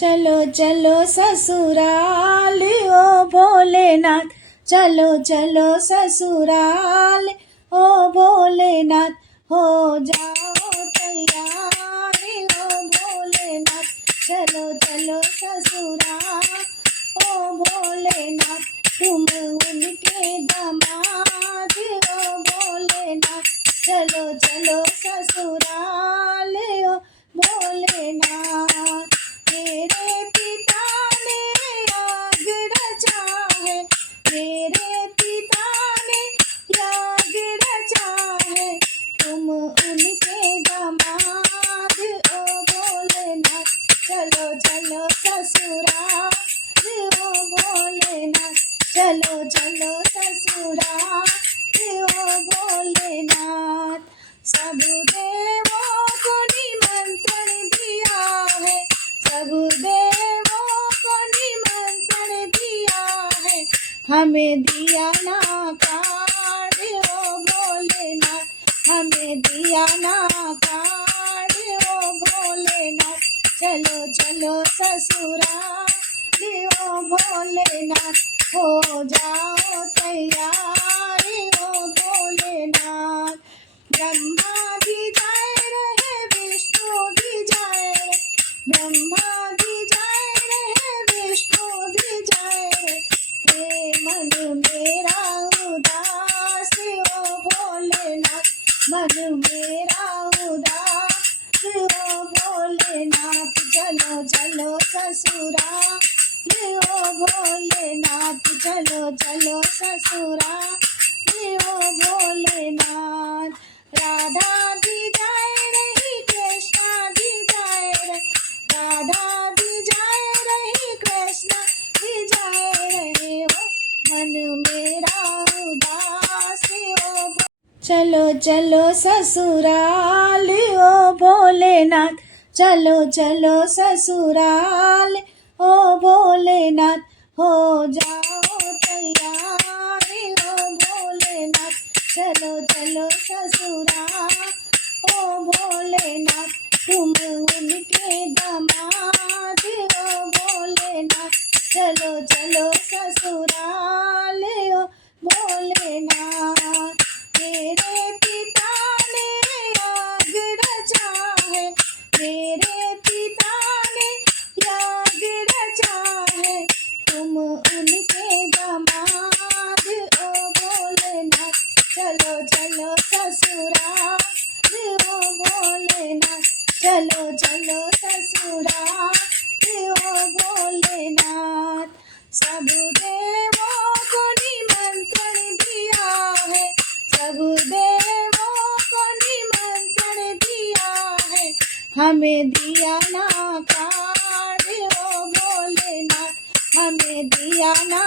चलो चलो ससुराल ओ भोलेनाथ, चलो चलो ससुराल ओ भोलेनाथ, हो जाओ तैयार ओ भोलेनाथ, चलो चलो ससुराल ओ भोलेनाथ, तुम उनके दामाद ओ भोलेनाथ, चलो चलो ससुराल ओ भोलेनाथ। मेरे पिता ने याग रचा है, मेरे पिता ने याग रचा है, तुम उनके दामाद ओ भोलेनाथ, चलो चलो ससुराल ओ भोलेनाथ, चलो चलो ससुराल ओ भोलेनाथ। सब देवों को निमंत्रण दिया है, सब देवों को निमंत्रण दिया है, हमें दिया ना कार्ड ओ भोलेनाथ, हमें दिया ना कार्ड ओ भोलेनाथ, चलो चलो ससुराल ओ भोलेनाथ, हो जाओ तैयार ओ भोलेनाथ। ब्रह्मा भी जाए रहे, विष्णु भी जाए रहे, ब्रह्मा भी जाए रहे, विष्णु भी जाए रहे, मन मेरा उदास ओ भोलेनाथ, मन मेरा उदास ओ भोलेनाथ, चलो चलो ससुराल ओ भोलेनाथ, चलो चलो ससुराल ओ भोलेनाथ। राधा भी जाए रही, कृष्णा भी जाए रहे, राधा भी जाए रही, कृष्णा भी जाए रहे, हो मन मेरा उदास ओ। चलो चलो ससुराल ओ भोलेनाथ, चलो चलो ससुराल ओ भोलेनाथ, हो जाओ तैयार ओ भोलेनाथ, चलो चलो ससुराल ओ भोलेनाथ, तुम उनके दामाद ओ भोलेनाथ, चलो चलो ससुराल ओ भोलेनाथ। मेरे पिता ने याग रचा है, मेरे पिता ने याग रचा है, तुम उनके दामाद ओ भोलेनाथ, चलो चलो ससुराल ओ भोलेनाथ, चलो चलो ससुराल ओ भोलेनाथ। सब देवों को निमंत्रण दिया है, सब देवों को निमंत्रण दिया है, हमें दिया ना कार्ड ओ भोलेनाथ, हमें दिया ना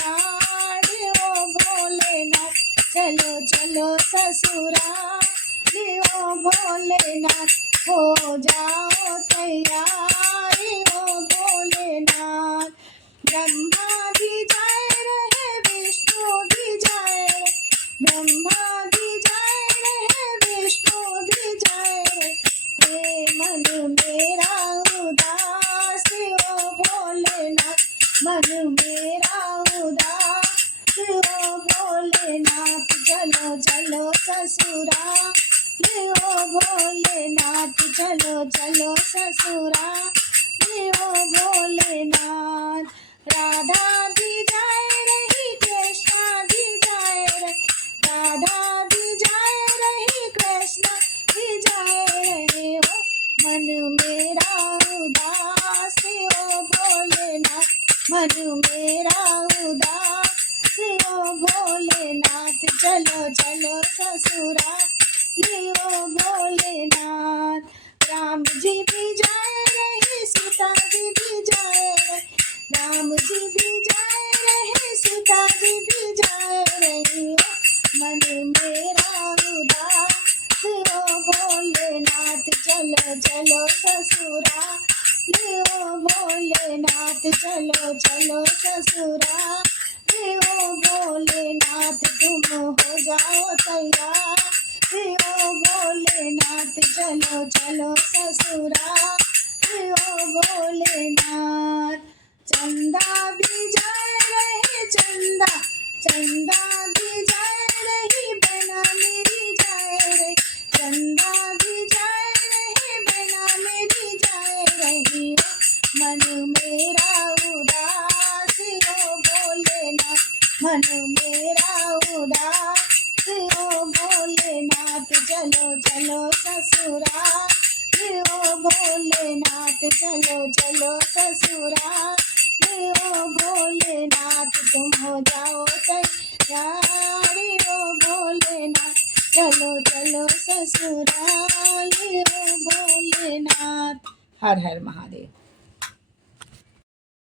कार्ड ओ भोलेनाथ, चलो चलो ससुराल ओ भोलेनाथ, हो जाओ तैयार ओ भोलेनाथ। ब्रह्मा भी जाए रहे, विष्णु भी जाए रहे, ब्रह्मा भी जाए रहे, विष्णु भी जाए रहे, मन मेरा उदास ओ भोलेनाथ, मन मेरा उदास ओ भोलेनाथ, चलो चलो ससुराल ओ भोलेनाथ, चलो चलो ससुराल ओ भोलेनाथ। राधा भी जाए रही, कृष्णा भी जाए रहे, राधा भी जाए रही, कृष्णा भी जाए रहे, हो मन मेरा उदास ओ भोलेनाथ, मन मेरा उदास ओ भोलेनाथ, चलो चलो ससुराल ओ भोलेनाथ। राम जी भी जाए रहे, सीता जी भी जाए रहे, राम जी भी जाए रहे, सीता जी भी जाए रही, हो मन मेरा उदास ओ भोलेनाथ, चलो चलो ससुराल ओ भोलेनाथ, चलो चलो ससुराल ओ भोलेनाथ, तुम हो जाओ तैयार ओ भोलेनाथ, चलो चलो ससुराल ओ भोलेनाथ। चंदा भी जाए रहे चंदा, चंदा भी जाए रही बहना मेरी जाए रे, चंदा भी जाए रहे बहना मेरी जाए रही हो, मन मेरा उदास ओ भोलेनाथ, मन मेरा उदास ओ भोलेनाथ। चलो चलो ससुराल ओ भोलेनाथ, चलो चलो ससुराल ओ भोलेनाथ। तुम हो जाओ तैयार ओ भोलेनाथ, चलो चलो ससुराल ओ भोलेनाथ। हर हर महादेव।